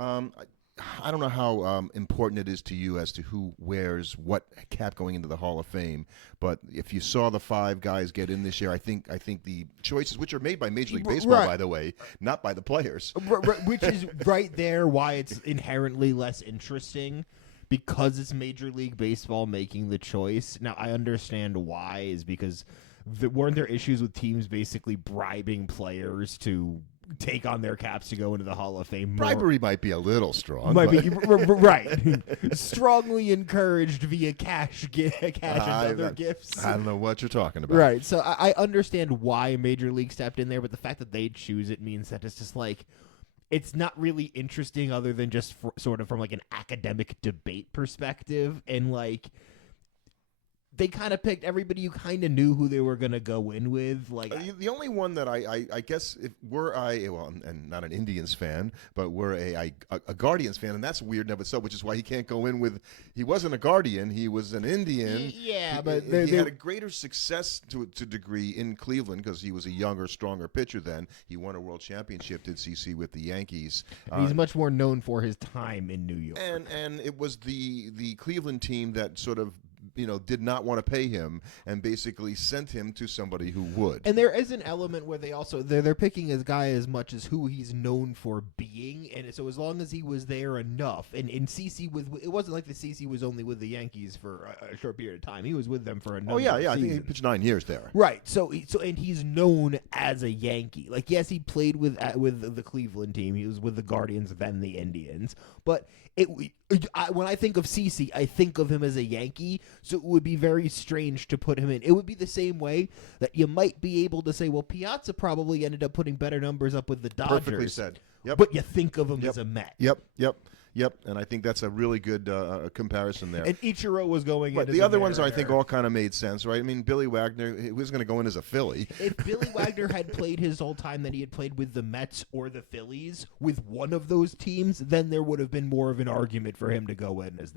I don't know how important it is to you as to who wears what cap going into the Hall of Fame, but if you saw the 5 guys get in this year, I think the choices, which are made by Major League Baseball, Right. by the way, not by the players, Which is right there why it's inherently less interesting, because it's Major League Baseball making the choice. Now, I understand why, is because weren't there issues with teams basically bribing players to take on their caps to go into the Hall of Fame? bribery might be a little strong. Might but- be right. Strongly encouraged via cash and other gifts. I don't know what you're talking about. Right. So I understand why Major League stepped in there, but the fact that they choose it means that it's just like, it's not really interesting other than just sort of from like an academic debate perspective. And like, they kind of picked everybody you kind of knew who they were going to go in with. Like The only one that I guess if were and not an Indians fan, but were a Guardians fan, and that's weird in of itself, which is why he can't go in with. He wasn't a Guardian, he was an Indian. Yeah, but he had a greater success to degree in Cleveland because he was a younger, stronger pitcher then. He won a world championship, did CC with the Yankees. He's much more known for his time in New York. And it was the Cleveland team that sort of did not want to pay him and basically sent him to somebody who would. And there is an element where they're picking his guy as much as who he's known for being, and so as long as he was there enough, and CC it wasn't like the CC was only with the Yankees for a short period of time. He was with them for a number of seasons. I think he pitched 9 years there. Right. So and he's known as a Yankee. Like, yes, he played with the Cleveland team. He was with the Guardians, then the Indians. But when I think of CC, I think of him as a Yankee. So it would be very strange to put him in. It would be the same way that you might be able to say, well, Piazza probably ended up putting better numbers up with the Dodgers. Perfectly said. Yep. But you think of him as a Met. Yep, and I think that's a really good comparison there. And Ichiro was going in. But as the a other ones, I Mariner. think, all kind of made sense, right? I mean, Billy Wagner, he was going to go in as a Philly. If Billy Wagner had played his whole time that he had played with the Mets or the Phillies with one of those teams, then there would have been more of an argument for him to go in as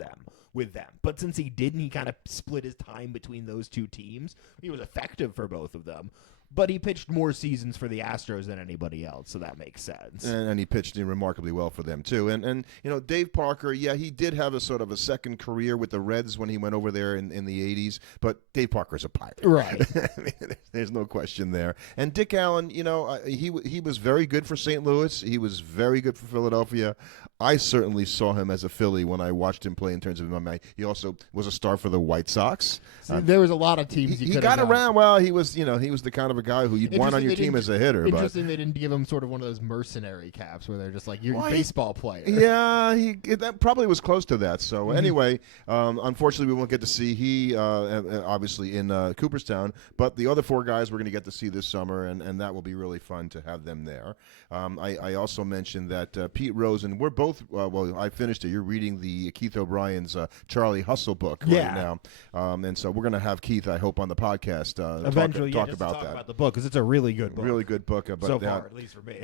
with them. But since he didn't, he kind of split his time between those two teams. He was effective for both of them. But he pitched more seasons for the Astros than anybody else, so that makes sense. And he pitched remarkably well for them, too. And Dave Parker, yeah, he did have a sort of a second career with the Reds when he went over there in the 80s, but Dave Parker's a Pirate. Right. I mean, there's no question there. And Dick Allen, he was very good for St. Louis. He was very good for Philadelphia. I certainly saw him as a Philly when I watched him play in terms of MMA. He also was a star for the White Sox. There was a lot of teams he got around. Well, he was the kind of a guy who you'd want on your team as a hitter. Interesting they didn't give him sort of one of those mercenary caps where they're just like, you're a baseball player. Yeah, that probably was close to that. So anyway, unfortunately, we won't get to see obviously in Cooperstown, but the other 4 guys we're going to get to see this summer, and that will be really fun to have them there. I also mentioned that Pete Rose, and we're both, I finished it. You're reading the Keith O'Brien's Charlie Hustle book right now. And so we're going to have Keith, I hope, on the podcast eventually talk about that. About the book, because it's a really good book. Really good book. But so far, at least for me.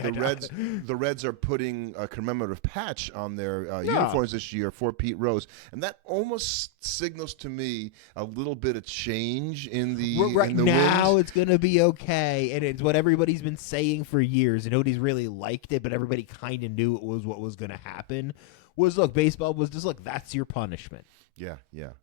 The Reds are putting a commemorative patch on their uniforms this year for Pete Rose, and that almost signals to me a little bit of change in the now wins. It's going to be okay, and it's what everybody's been saying for years, and nobody's really liked it, but everybody kind of knew it was what was going to happen. Baseball was just that's your punishment. Yeah,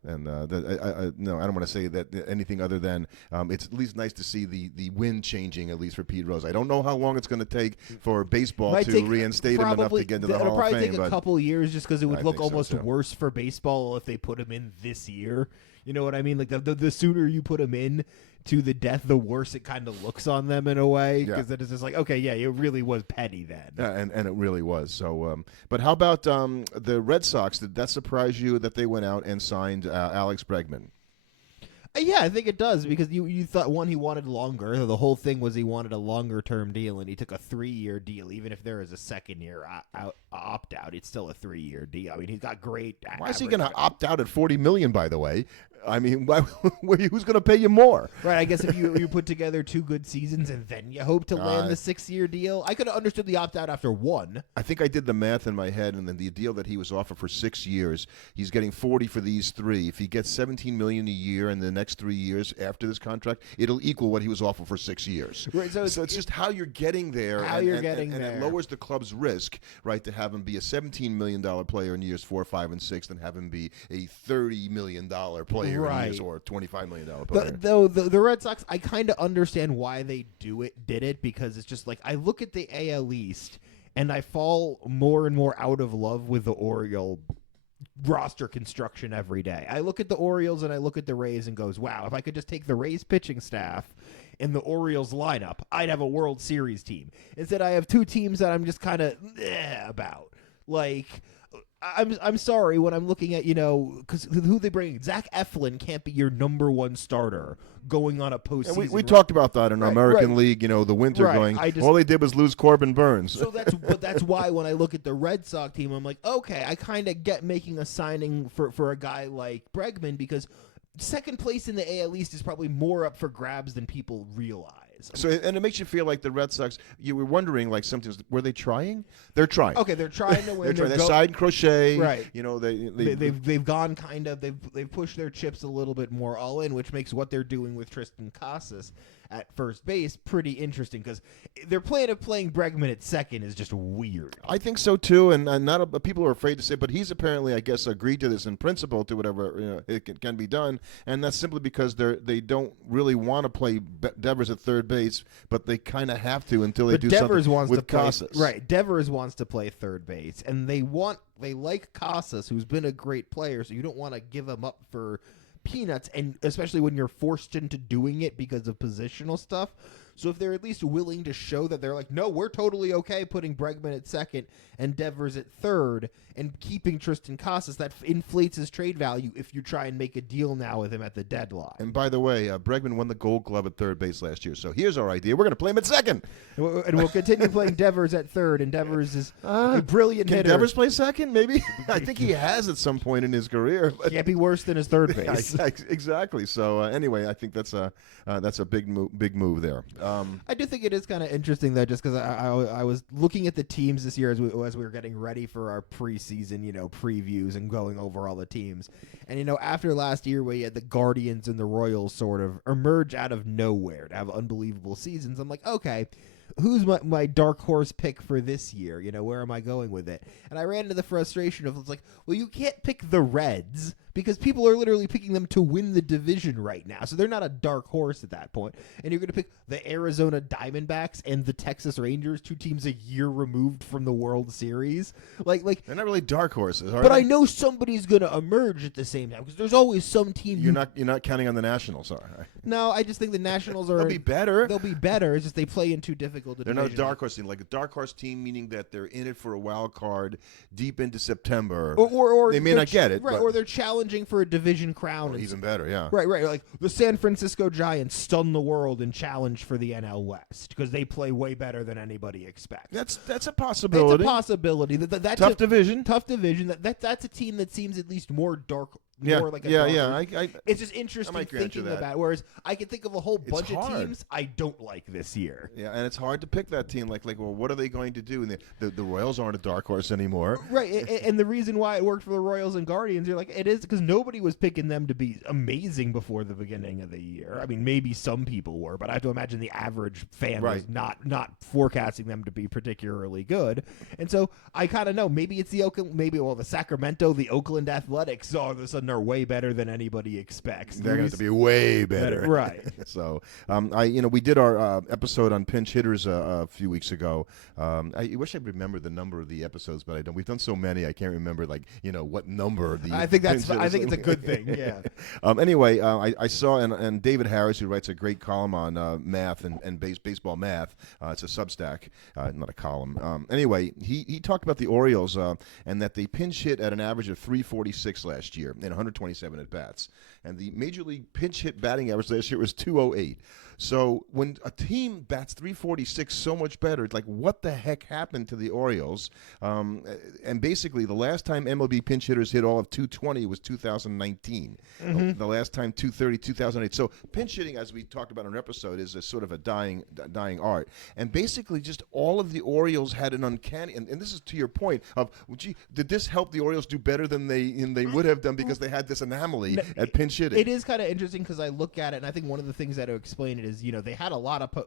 and I don't want to say that anything other than it's at least nice to see the wind changing, at least for Pete Rose. I don't know how long it's going to take for baseball to reinstate him enough to get into the Hall of Fame. It'll probably take a couple years just because it would look almost so, too. worse for baseball if they put him in this year. You know what I mean? Like the sooner you put him in to the death, the worse it kind of looks on them in a way. Because then it's just like, okay, yeah, it really was petty then. Yeah, and it really was. So, but how about the Red Sox? Did that surprise you that they went out and signed Alex Bregman? Yeah, I think it does, because you thought, one, he wanted longer. The whole thing was he wanted a longer-term deal, and he took a 3-year deal. Even if there is a second-year opt-out, it's still a 3-year deal. I mean, he's got great Why is he going to opt out at $40 million, by the way? I mean, who's going to pay you more? Right, I guess if you put together 2 good seasons and then you hope to land the 6-year deal, I could have understood the opt-out after 1. I think I did the math in my head, and then the deal that he was offered for 6 years, he's getting 40 for these 3. If he gets $17 million a year in the next 3 years after this contract, it'll equal what he was offered for 6 years. Right, so it's just how you're getting there. And it lowers the club's risk, right, to have him be a $17 million player in years 4, 5, and 6 than have him be a $30 million player in years, or a $25 million player. Though the Red Sox, I kind of understand why they did it, because it's just like I look at the AL East and I fall more and more out of love with the Oriole roster construction every day. I look at the Orioles and I look at the Rays and goes, wow, if I could just take the Rays pitching staff in the Orioles lineup, I'd have a World Series team. Instead, I have 2 teams that I'm just kind of about. Like, I'm sorry when I'm looking at, because who they bring. Zach Eflin can't be your number 1 starter going on a postseason. And we talked about that in our American League, the winter going. All they did was lose Corbin Burns. So that's why when I look at the Red Sox team, I'm like, okay, I kind of get making a signing for a guy like Bregman, because second place in the AL East is probably more up for grabs than people realize. So, and it makes you feel like the Red Sox, you were wondering, like, sometimes, were they trying? They're trying. Okay, they're trying to win. They're side crochet. Right. They've gone kind of, they've pushed their chips a little bit more all in, which makes what they're doing with Tristan Casas at first base pretty interesting, because their plan of playing Bregman at second is just weird. I think so too, and people are afraid to say, but he's apparently, I guess, agreed to this in principle to whatever it can be done, and that's simply because they don't really want to play Devers at third base, but they kind of have to until they do something with Casas. Right, Devers wants to play third base, and they like Casas, who's been a great player, so you don't want to give him up for peanuts, and especially when you're forced into doing it because of positional stuff. So if they're at least willing to show that they're like, no, we're totally okay putting Bregman at second and Devers at third and keeping Tristan Casas, that inflates his trade value if you try and make a deal now with him at the deadline. And by the way, Bregman won the Gold Glove at third base last year, so here's our idea. We're going to play him at second. And we'll continue playing Devers at third, and Devers is a brilliant hitter. Can Devers play second? Maybe. I think he has at some point in his career. But can't be worse than his third base. Exactly. So anyway, I think that's a big move there. I do think it is kind of interesting, though, just because I was looking at the teams this year as we were getting ready for our preseason, previews and going over all the teams. And, after last year where you had the Guardians and the Royals sort of emerge out of nowhere to have unbelievable seasons, I'm like, okay, who's my dark horse pick for this year? Where am I going with it? And I ran into the frustration of, it's like, well, you can't pick the Reds because people are literally picking them to win the division right now. So they're not a dark horse at that point. And you're going to pick the Arizona Diamondbacks and the Texas Rangers, 2 teams a year removed from the World Series. Like they're not really dark horses, are but they? I know somebody's going to emerge at the same time, because there's always some team. You're not counting on the Nationals, are you? No, I just think the Nationals are. They'll be better. They'll be better. It's just they play in too difficult. They're not a dark horse team, like a dark horse team, meaning that they're in it for a wild card deep into September. Or they may not get it, right? Or they're challenging for a division crown. Or even better, yeah. Right. Like the San Francisco Giants stun the world and challenge for the NL West because they play way better than anybody expects. That's a possibility. It's a possibility. That's tough division. Tough division. That's a team that seems at least more dark. More like a it's just interesting thinking about it. Whereas I can think of a whole bunch of teams I don't like this year. Yeah, and it's hard to pick that team. Like, well, what are they going to do? And the Royals aren't a dark horse anymore. Right, and the reason why it worked for the Royals and Guardians, you're like, it is because nobody was picking them to be amazing before the beginning of the year. I mean, maybe some people were, but I have to imagine the average fan was not forecasting them to be particularly good. And so I kind of know maybe it's the Sacramento, the Oakland Athletics all of a sudden are way better than anybody expects. They're going to be way better. Right. So, we did our episode on pinch hitters a few weeks ago. I wish I remembered the number of the episodes, but I don't. We've done so many, I can't remember what number of the. I think it's a good thing. Yeah. Anyway, I saw and David Harris, who writes a great column on math and baseball math. It's a Substack, not a column. Anyway, he talked about the Orioles and that they pinch hit at an average of 346 last year in 127 at bats, and the major league pinch hit batting average last year was 208. So when a team bats 346 so much better, it's like, what the heck happened to the Orioles? And basically, the last time MLB pinch hitters hit all of 220 was 2019. The last time 230, 2008. So pinch hitting, as we talked about in an episode, is a sort of a dying art. And basically, just all of the Orioles had an uncanny, and this is to your point of, gee, did this help the Orioles do better than they would have done because they had this anomaly at pinch hitting? It is kind of interesting because I look at it, and I think one of the things that to explain it is, they had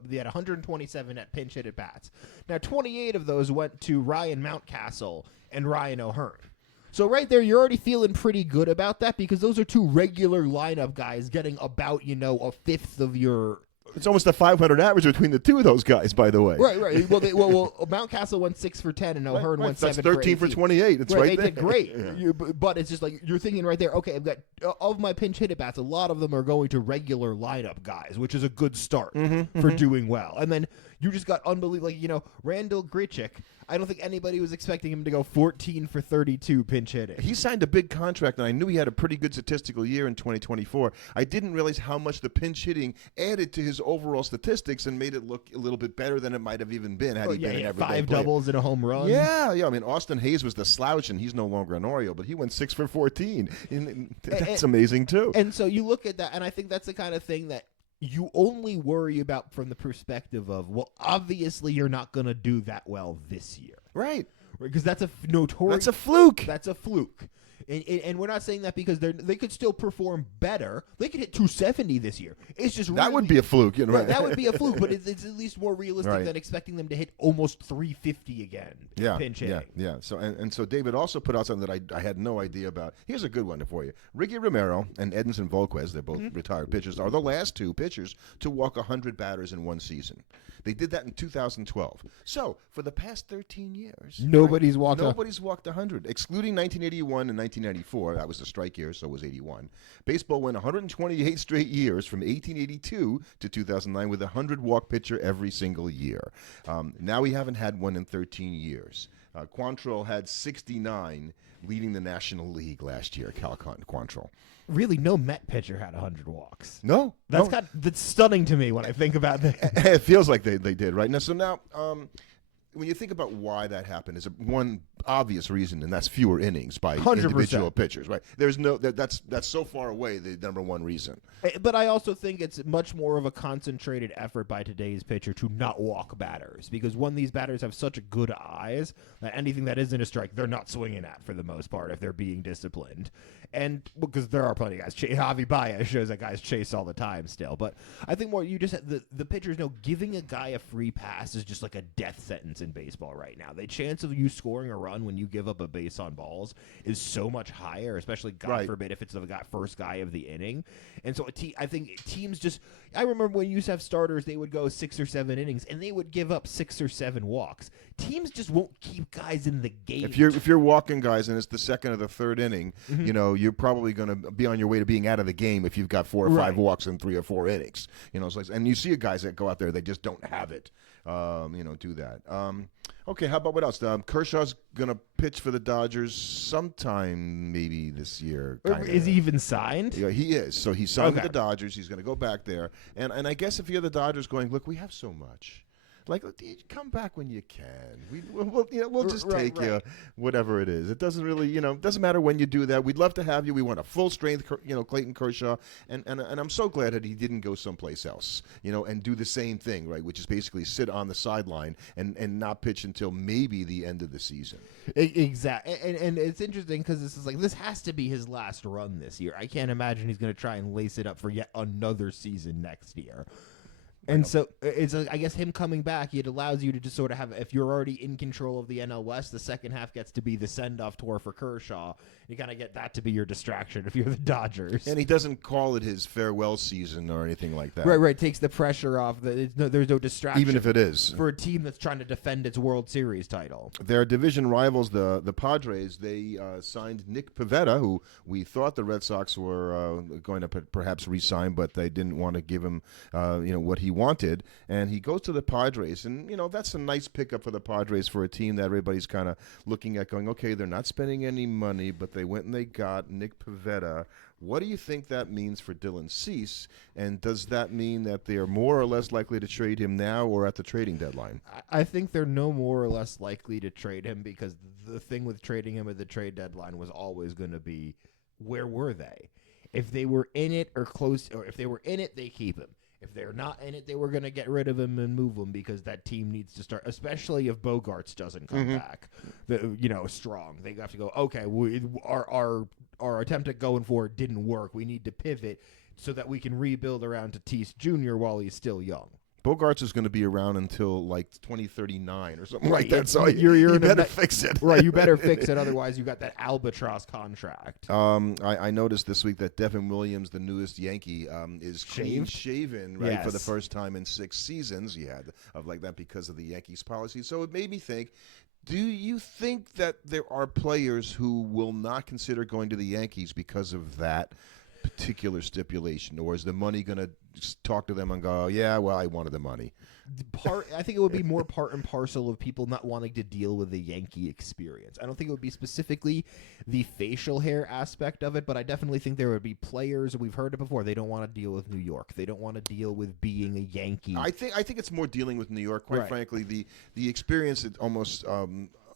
they had 127 at pinch hit at bats. Now, 28 of those went to Ryan Mountcastle and Ryan O'Hearn. So right there, you're already feeling pretty good about that because those are two regular lineup guys getting about, a fifth of your. It's almost a 500 average between the two of those guys, by the way. Right. Well, Mountcastle went 6 for 10, and O'Hearn went 7 That's 13 for 28. It's right they there. did great. Yeah. But it's just like you're thinking right there, okay, I've got of my pinch hit at bats, a lot of them are going to regular lineup guys, which is a good start for doing well. And then you just got unbelievable, Randall Grichuk. I don't think anybody was expecting him to go 14 for 32 pinch hitting. He signed a big contract, and I knew he had a pretty good statistical year in 2024. I didn't realize how much the pinch hitting added to his overall statistics and made it look a little bit better than it might have even been had he been an everyday 5 player. doubles and a home run. Yeah. I mean, Austin Hayes was the slouch, and he's no longer an Oriole, but he went 6 for 14. That's amazing, too. And so you look at that, and I think that's the kind of thing that you only worry about from the perspective of, well, obviously you're not going to do that well this year. Right. Because that's a notorious... That's a fluke. That's a fluke. And we're not saying that because they could still perform better. They could hit 270 this year. It's just that would be a fluke, right? That would be a fluke, but it's at least more realistic right. than expecting them to hit almost 350 again. Yeah, pinch hitting. Yeah. So and so David also put out something that I had no idea about. Here's a good one for you. Ricky Romero and Edinson Volquez, they're both retired pitchers, are the last two pitchers to walk 100 batters in one season. They did that in 2012. So for the past 13 years, nobody's walked 100, excluding 1981 and 1994. That was the strike year, so it was 81. Baseball went 128 straight years from 1882 to 2009 with a 100 walk pitcher every single year. Now we haven't had one in 13 years. Quantrill had 69, leading the National League last year. Cal Quantrill. Really, no Met pitcher had 100 walks. No, that's stunning to me when I think about that. It feels like they did, right? Now, when you think about why that happened, is one obvious reason, and that's fewer innings by 100%. Individual pitchers, right? There's no that's so far away the number one reason. But I also think it's much more of a concentrated effort by today's pitcher to not walk batters, because when these batters have such good eyes that anything that isn't a strike, they're not swinging at for the most part if they're being disciplined. And because there are plenty of guys, Javi Baez shows that guys chase all the time still. But I think more you just the pitchers know giving a guy a free pass is just like a death sentence in baseball right now. The chance of you scoring a run when you give up a base on balls is so much higher, especially God forbid if it's the first guy of the inning. And so I think teams just – I remember when you used to have starters, they would go 6 or 7 innings, and they would give up 6 or 7 walks. Teams just won't keep guys in the game. If you're walking guys and it's the second or the third inning, you're probably going to be on your way to being out of the game if you've got 4 or 5 walks in 3 or 4 innings. And you see guys that go out there, they just don't have it. Do that. Okay, how about what else? Kershaw's going to pitch for the Dodgers sometime maybe this year. Is he even signed? Yeah, he is. So he's signed with the Dodgers. He's going to go back there. And I guess if you're the Dodgers going, look, we have so much. Like, come back when you can. We'll just take you, whatever it is. It doesn't really, doesn't matter when you do that. We'd love to have you. We want a full strength, Clayton Kershaw. And I'm so glad that he didn't go someplace else, and do the same thing, right? Which is basically sit on the sideline and not pitch until maybe the end of the season. Exactly. And it's interesting because this has to be his last run this year. I can't imagine he's going to try and lace it up for yet another season next year. And so it's I guess him coming back, it allows you to just sort of have, if you're already in control of the NL West, the second half gets to be the send-off tour for Kershaw. You kind of get that to be your distraction if you're the Dodgers. And he doesn't call it his farewell season or anything like that. Right. Takes the pressure off. There's no distraction. Even if it is. For a team that's trying to defend its World Series title. Their division rivals, the Padres, they signed Nick Pivetta, who we thought the Red Sox were going to perhaps re-sign, but they didn't want to give him what he wanted. wanted, and he goes to the Padres, and that's a nice pickup for the Padres for a team that everybody's kind of looking at, going, okay, they're not spending any money, but they went and they got Nick Pivetta. What do you think that means for Dylan Cease, and does that mean that they are more or less likely to trade him now or at the trading deadline? I think they're no more or less likely to trade him, because the thing with trading him at the trade deadline was always going to be, where were they? If they were in it or close, or if they were in it, they keep him. If they're not in it, they were going to get rid of him and move him, because that team needs to start, especially if Bogarts doesn't come back, strong. They have to go, okay, our attempt at going forward didn't work. We need to pivot so that we can rebuild around Tatis Jr. while he's still young. Bogarts is going to be around until like 2039 or something Right, like that. So you're you better fix it. Right, you better fix it. Otherwise, you got that albatross contract. I noticed this week that Devin Williams, the newest Yankee, is clean shaven, right, Yes. for the first time in 6 seasons. He had of like that because of the Yankees policy. So it made me think, do you think that there are players who will not consider going to the Yankees because of that particular stipulation, or is the money going to talk to them and go, yeah, well, I wanted the money? I think it would be more part and parcel of people not wanting to deal with the Yankee experience. I don't think it would be specifically the facial hair aspect of it, but I definitely think there would be players, we've heard it before, they don't want to deal with New York. They don't want to deal with being a Yankee. I think it's more dealing with New York, quite Right. frankly. The experience it almost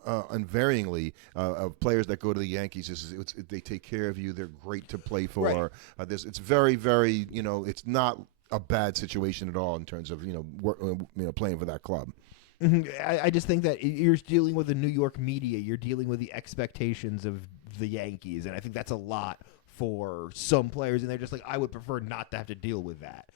unvaryingly of players that go to the Yankees they take care of you. They're great to play for. Right. It's very, very, it's not a bad situation at all in terms of playing for that club. I just think that you're dealing with the New York media. You're dealing with the expectations of the Yankees, and I think that's a lot for some players, and they're just like, I would prefer not to have to deal with that.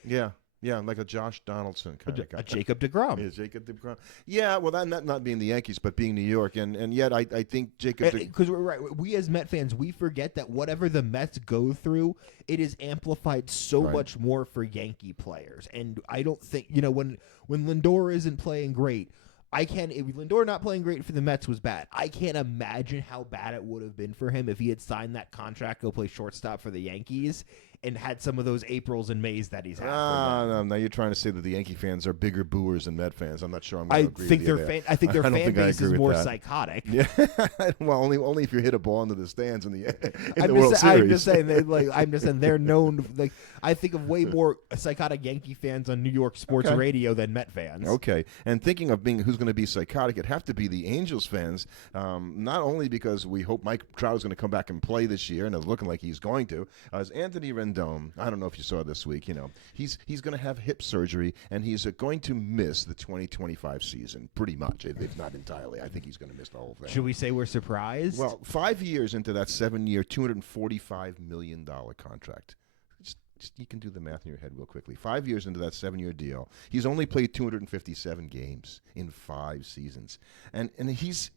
Yeah, like a Josh Donaldson kind of guy. A Jacob deGrom. Yeah, Jacob deGrom. Yeah, well, that not being the Yankees, but being New York, and yet I think Jacob. Because we're right, we as Met fans, we forget that whatever the Mets go through, it is amplified so much more for Yankee players. And I don't think when Lindor isn't playing great, if Lindor not playing great for the Mets was bad, I can't imagine how bad it would have been for him if he had signed that contract, go play shortstop for the Yankees, and had some of those Aprils and Mays that he's had. No, now you're trying to say that the Yankee fans are bigger booers than Met fans. I'm not sure I'm going to agree think with you their there. I think their I don't fan think I base agree is with more that. psychotic. Yeah, well, only if you hit a ball into the stands in the I'm World Series. I'm just saying they're known. Like, I think of way more psychotic Yankee fans on New York sports radio than Met fans. Okay, and thinking of who's going to be psychotic, it'd have to be the Angels fans. Not only because we hope Mike Trout is going to come back and play this year, and it's looking like he's going to. As Anthony Rendon, I don't know if you saw this week. He's going to have hip surgery, and he's going to miss the 2025 season pretty much, if not entirely. I think he's going to miss the whole thing. Should we say we're surprised? Well, 5 years into that 7-year, $245 million contract. Just you can do the math in your head real quickly. 5 years into that 7-year deal, he's only played 257 games in 5 seasons, and he's.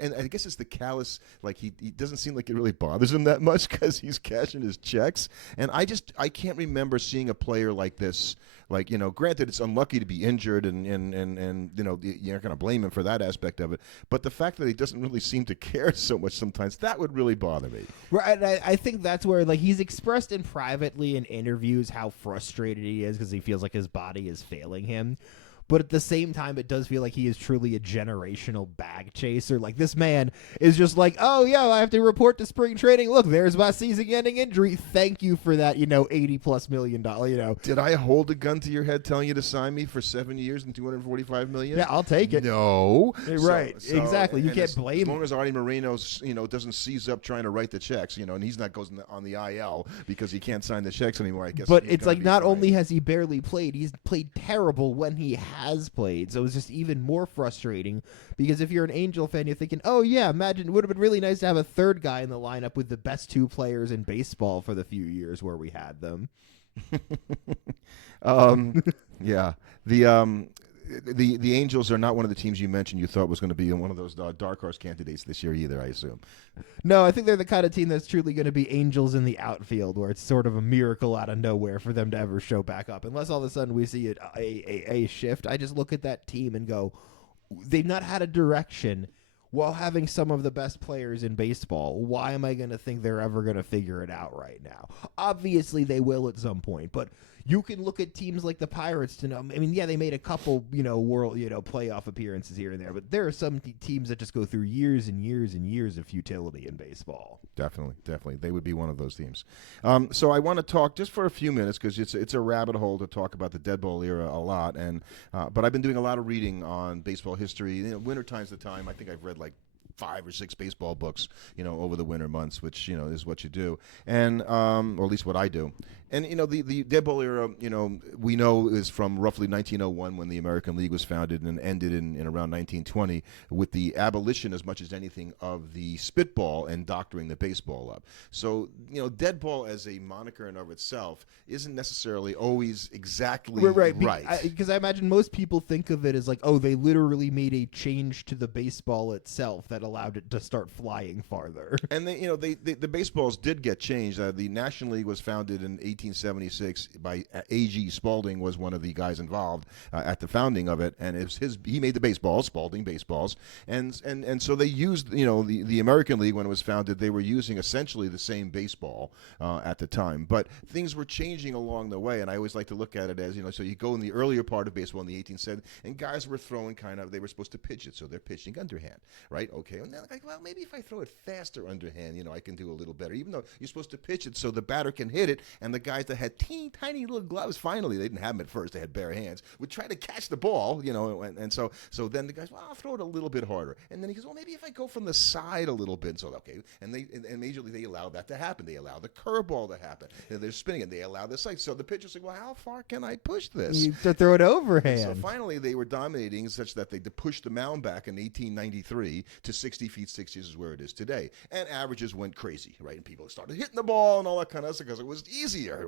And I guess it's the callous, like he doesn't seem like it really bothers him that much because he's cashing his checks. And I can't remember seeing a player like this. Like, granted, it's unlucky to be injured, and you're not going to blame him for that aspect of it. But the fact that he doesn't really seem to care so much sometimes, that would really bother me. Right, I think that's where he's expressed in privately in interviews how frustrated he is because he feels like his body is failing him. But at the same time, it does feel like he is truly a generational bag chaser. Like, this man is just like, oh, yeah, I have to report to spring training. Look, there's my season-ending injury. Thank you for that, $80+ million, Did I hold a gun to your head telling you to sign me for 7 years and $245 million? Yeah, I'll take it. No. Right, exactly. You can't blame him. As long as Artie Moreno, doesn't seize up trying to write the checks, and he's not goes on the IL because he can't sign the checks anymore, I guess. But it's like not only has he barely played, he's played terrible when he has played. So it's just even more frustrating because if you're an Angel fan, you're thinking, oh, yeah, imagine it would have been really nice to have a third guy in the lineup with the best 2 players in baseball for the few years where we had them. Yeah. The Angels are not one of the teams you mentioned you thought was going to be one of those dark horse candidates this year either, I assume. No, I think they're the kind of team that's truly going to be Angels in the outfield, where it's sort of a miracle out of nowhere for them to ever show back up. Unless all of a sudden we see a shift. I just look at that team and go, they've not had a direction while having some of the best players in baseball. Why am I going to think they're ever going to figure it out right now? Obviously, they will at some point, but you can look at teams like the Pirates to know. I mean, yeah, they made a couple, world, playoff appearances here and there, but there are some teams that just go through years and years and years of futility in baseball. Definitely. They would be one of those teams. So I want to talk just for a few minutes because it's a rabbit hole to talk about the Deadball era a lot, but I've been doing a lot of reading on baseball history. Wintertime's the time. I think I've read like 5 or 6 baseball books, over the winter months, which, is what you do. And, or at least what I do. And, the Deadball era, we know is from roughly 1901 when the American League was founded and ended in around 1920 with the abolition as much as anything of the spitball and doctoring the baseball up. So, Deadball as a moniker in of itself isn't necessarily always exactly right. Because I imagine most people think of it as like, oh, they literally made a change to the baseball itself that allowed it to start flying farther. And the baseballs did get changed. The National League was founded in 1876 by A.G. Spalding was one of the guys involved at the founding of it, and he made the baseballs, Spalding baseballs, and so they used the American League when it was founded. They were using essentially the same baseball at the time, but things were changing along the way. And I always like to look at it as so you go in the earlier part of baseball in the 1870s, and guys were throwing they were supposed to pitch it, so they're pitching underhand, right? Okay. And then well, maybe if I throw it faster underhand, I can do a little better, even though you're supposed to pitch it so the batter can hit it. And the guys that had teeny tiny little gloves, finally, they didn't have them at first, they had bare hands, would try to catch the ball, and so then the guys, well, I'll throw it a little bit harder. And then he goes, well, maybe if I go from the side a little bit. So, okay. And Major League, they allow that to happen. They allow the curveball to happen. They're spinning it. They allow this. So the pitcher's like, well, how far can I push this? You to throw it overhand. So finally, they were dominating such that they pushed the mound back in 1893 to 60 feet 6 inches is where it is today. And averages went crazy, right? And people started hitting the ball and all that kind of stuff because it was easier.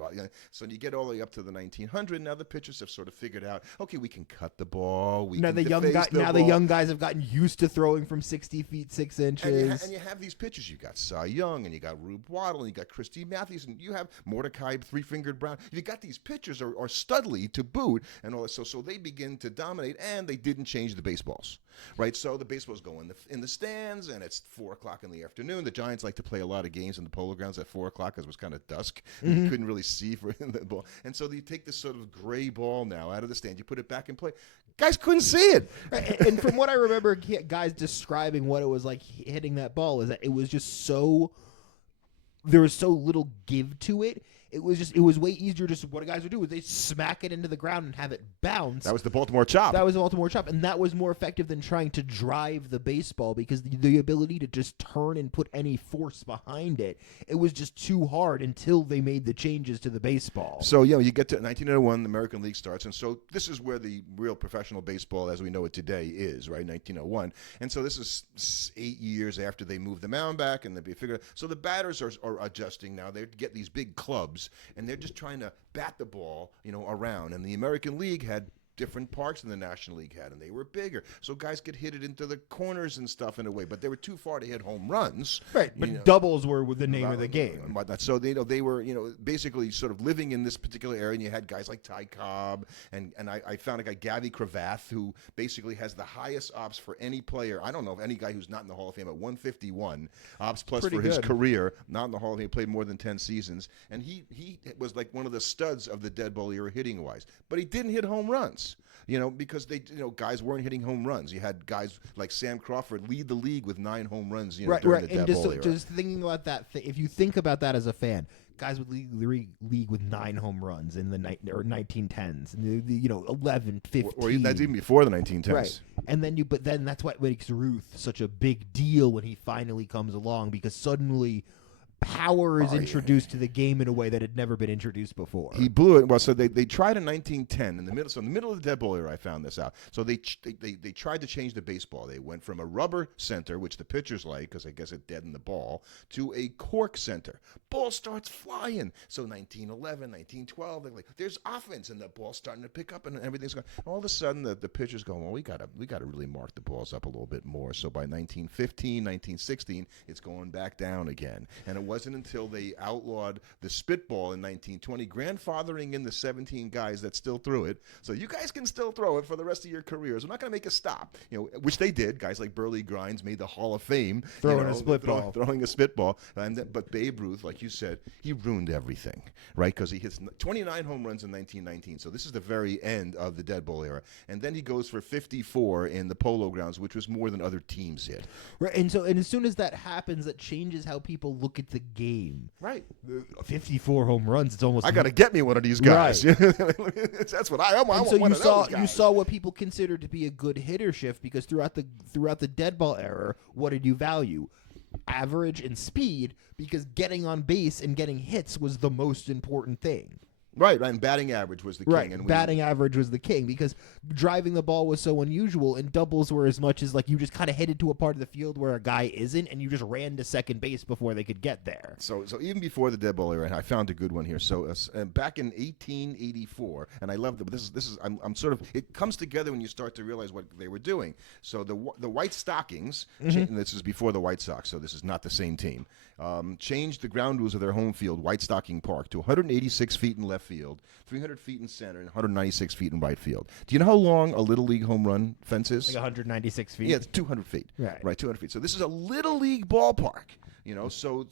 So you get all the way up to the 1900. Now the pitchers have sort of figured out, okay, we can cut the ball. The young guys have gotten used to throwing from 60 feet 6 inches. And you have these pitchers. You got Cy Young, and you got Rube Waddle, and you got Christy Matthews, and you have Mordecai Three-Fingered Brown. You got these pitchers are Studley to boot, and all that. So they begin to dominate, and they didn't change the baseballs, right? So the baseballs go in the stands, and it's 4 o'clock in the afternoon. The Giants like to play a lot of games in the Polo Grounds at 4 o'clock because it was kind of dusk. Mm-hmm. You couldn't really see for the ball. And so you take this sort of gray ball now out of the stand. You put it back in play. Guys couldn't see it. And from what I remember, guys describing what it was like hitting that ball is that it was just there was so little give to it. It was way easier. Just what guys would do is they smack it into the ground and have it bounce. That was the Baltimore chop. And that was more effective than trying to drive the baseball because the ability to just turn and put any force behind it, it was just too hard until they made the changes to the baseball. So you get to 1901, the American League starts, and so this is where the real professional baseball, as we know it today, is, right? 1901, and so this is 8 years after they moved the mound back, and they figure. So the batters are adjusting now. They get these big clubs. And they're just trying to bat the ball, around. And the American League had different parks than the National League had, and they were bigger. So guys could hit it into the corners and stuff in a way, but they were too far to hit home runs. Right, but doubles were the name of the game. So they were, basically sort of living in this particular area, and you had guys like Ty Cobb, and I found a guy, Gavy Cravath, who basically has the highest ops for any player. I don't know of any guy who's not in the Hall of Fame at 151 ops plus Pretty for good. His career, not in the Hall of Fame, played more than 10 seasons, and he was like one of the studs of the Deadball era hitting-wise, but he didn't hit home runs. Because guys weren't hitting home runs. You had guys like Sam Crawford lead the league with 9 home runs, during the Deadball era. Just thinking about that, if you think about that as a fan, guys would lead the league with 9 home runs in the 1910s, 11, 15. Or that's even before the 1910s. Right. And then that's what makes Ruth such a big deal when he finally comes along, because suddenly power is introduced to the game in a way that had never been introduced before. He blew it. Well, so they tried in 1910 in the middle. So in the middle of the Deadball era, I found this out. So they tried to change the baseball. They went from a rubber center, which the pitchers like because I guess it deadened the ball, to a cork center. Ball starts flying. So 1911, 1912, they're like, there's offense, and the ball's starting to pick up, and everything's going. All of a sudden, the pitchers go, well, we got to really mark the balls up a little bit more. So by 1915, 1916, it's going back down again, and it wasn't until they outlawed the spitball in 1920, grandfathering in the 17 guys that still threw it. So you guys can still throw it for the rest of your careers. We're not going to make a stop, which they did. Guys like Burley Grinds made the Hall of Fame. Throwing a spitball. Throwing a spitball. But Babe Ruth, like you said, he ruined everything, right? Because he hits 29 home runs in 1919. So this is the very end of the Deadball era. And then he goes for 54 in the Polo Grounds, which was more than other teams hit. Right, and as soon as that happens, that changes how people look at the game. Right. 54 home runs. It's almost. I got to get me one of these guys. Right. That's what I want. So one of those guys. You saw what people considered to be a good hitter shift, because throughout the Deadball era, what did you value? Average and speed, because getting on base and getting hits was the most important thing. Right, and batting average was the king. Right, And batting average was the king, because driving the ball was so unusual, and doubles were as much as like you just kind of headed to a part of the field where a guy isn't, and you just ran to second base before they could get there. So even before the Deadball era, and I found a good one here. So back in 1884, and I love this. I'm sort of, it comes together when you start to realize what they were doing. So the White Stockings, and this is before the White Sox, so this is not the same team. Changed the ground rules of their home field, White Stocking Park, to 186 feet in left field, 300 feet in center, and 196 feet in right field. Do you know how long a Little League home run fence is? Like 196 feet? Yeah, it's 200 feet. Right, 200 feet. So this is a Little League ballpark. So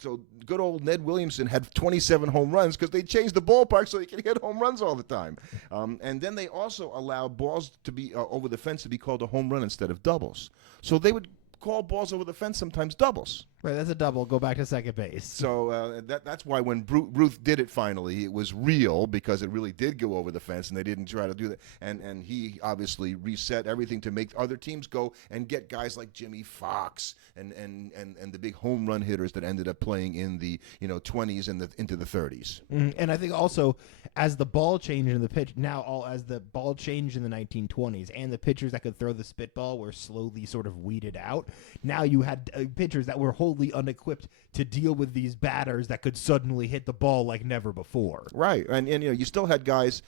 good old Ned Williamson had 27 home runs because they changed the ballpark so he could hit home runs all the time. And then they also allowed balls to be over the fence to be called a home run instead of doubles. So they would call balls over the fence sometimes doubles. Right, that's a double. Go back to second base. So that's why when Ruth did it finally, it was real, because it really did go over the fence, and they didn't try to do that. And he obviously reset everything to make other teams go and get guys like Jimmy Fox and the big home run hitters that ended up playing in the 20s and into the 30s. And I think also as the ball changed in the pitch, as the ball changed in the 1920s, and the pitchers that could throw the spitball were slowly sort of weeded out. Now you had pitchers that were wholly unequipped to deal with these batters that could suddenly hit the ball like never before. Right, and you still had guys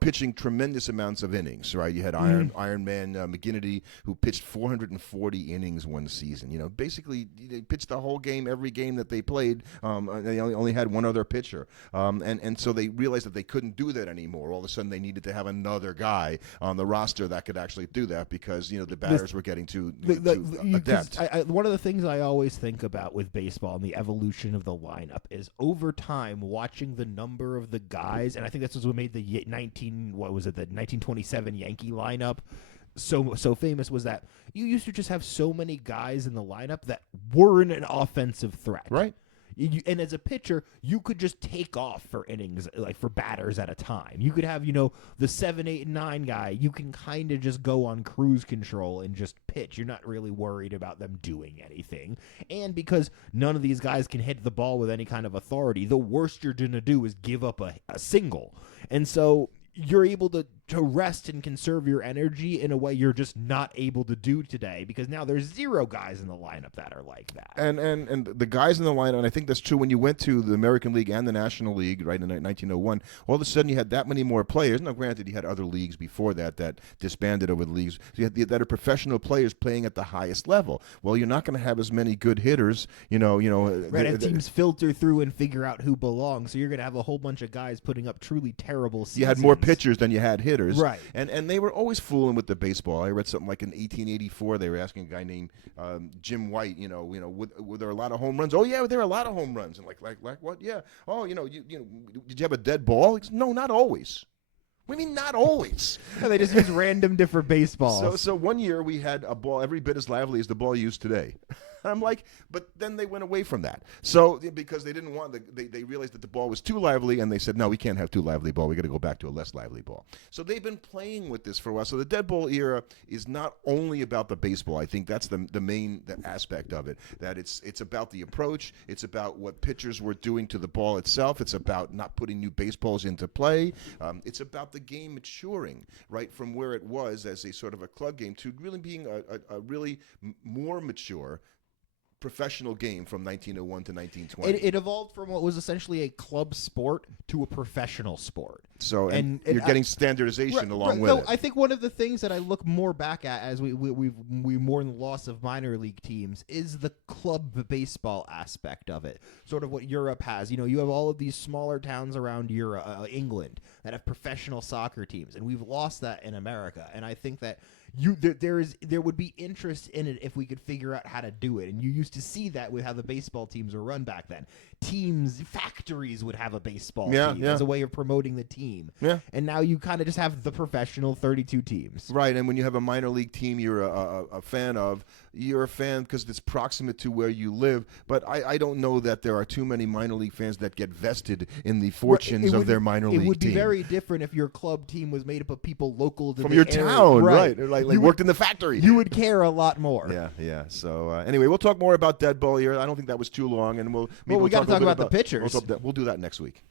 pitching tremendous amounts of innings. Right, you had Iron Man McGinnity, who pitched 440 innings one season. Basically they pitched the whole game, every game that they played. They only had one other pitcher, and so they realized that they couldn't do that anymore. All of a sudden they needed to have another guy on the roster that could actually do that, because the batters were getting too adept. One of the things I always think about with baseball and the evolution of the lineup is, over time, watching the number of the guys, and I think that's what made the 1927 Yankee lineup so famous, was that you used to just have so many guys in the lineup that weren't an offensive threat. Right. And as a pitcher, you could just take off for innings, like for batters at a time. You could have, the 7, 8, and 9 guy. You can kind of just go on cruise control and just pitch. You're not really worried about them doing anything. And because none of these guys can hit the ball with any kind of authority, the worst you're going to do is give up a single. And so you're able to rest and conserve your energy in a way you're just not able to do today, because now there's 0 guys in the lineup that are like that. And the guys in the lineup, and I think that's true when you went to the American League and the National League, right, in 1901, all of a sudden you had that many more players. Now, granted, you had other leagues before that disbanded over the leagues. So you had that are professional players playing at the highest level. Well, you're not going to have as many good hitters, Right, and teams filter through and figure out who belongs, so you're going to have a whole bunch of guys putting up truly terrible seasons. You had more pitchers than you had hitters. Right. And they were always fooling with the baseball. I read something like in 1884, they were asking a guy named Jim White, were there a lot of home runs? Oh, yeah, there are a lot of home runs. And like what? Yeah. Oh, did you have a dead ball? He said, no, not always. What do you mean, not always? They just use random different baseballs. So one year we had a ball every bit as lively as the ball used today. I'm like, but then they went away from that. So because they didn't want they realized that the ball was too lively, and they said, no, we can't have too lively ball. We got to go back to a less lively ball. So they've been playing with this for a while. So the dead ball era is not only about the baseball. I think that's the main aspect of it. That it's about the approach. It's about what pitchers were doing to the ball itself. It's about not putting new baseballs into play. It's about the game maturing, right, from where it was as a sort of a club game to really being a really more mature professional game from 1901 to 1920. It evolved from what was essentially a club sport to a professional sport. So and you're getting standardization along with it. I think one of the things that I look more back at as we mourn the loss of minor league teams is the club baseball aspect of it. Sort of what Europe has. You have all of these smaller towns around Europe, England, that have professional soccer teams, and we've lost that in America. And I think that there would be interest in it if we could figure out how to do it. And you used to see that with how the baseball teams were run back then. Factories would have a baseball team as a way of promoting the team. Yeah. And now you kind of just have the professional 32 teams. Right, and when you have a minor league team you're a fan of, you're a fan because it's proximate to where you live. But I don't know that there are too many minor league fans that get vested in the fortunes of their minor league team. It would be very different if your club team was made up of people local to from the your area. town, right? Like worked in the factory. You would care a lot more. Yeah. So anyway, we'll talk more about Deadball here. I don't think that was too long, and we got to talk about the pitchers. We'll do that next week.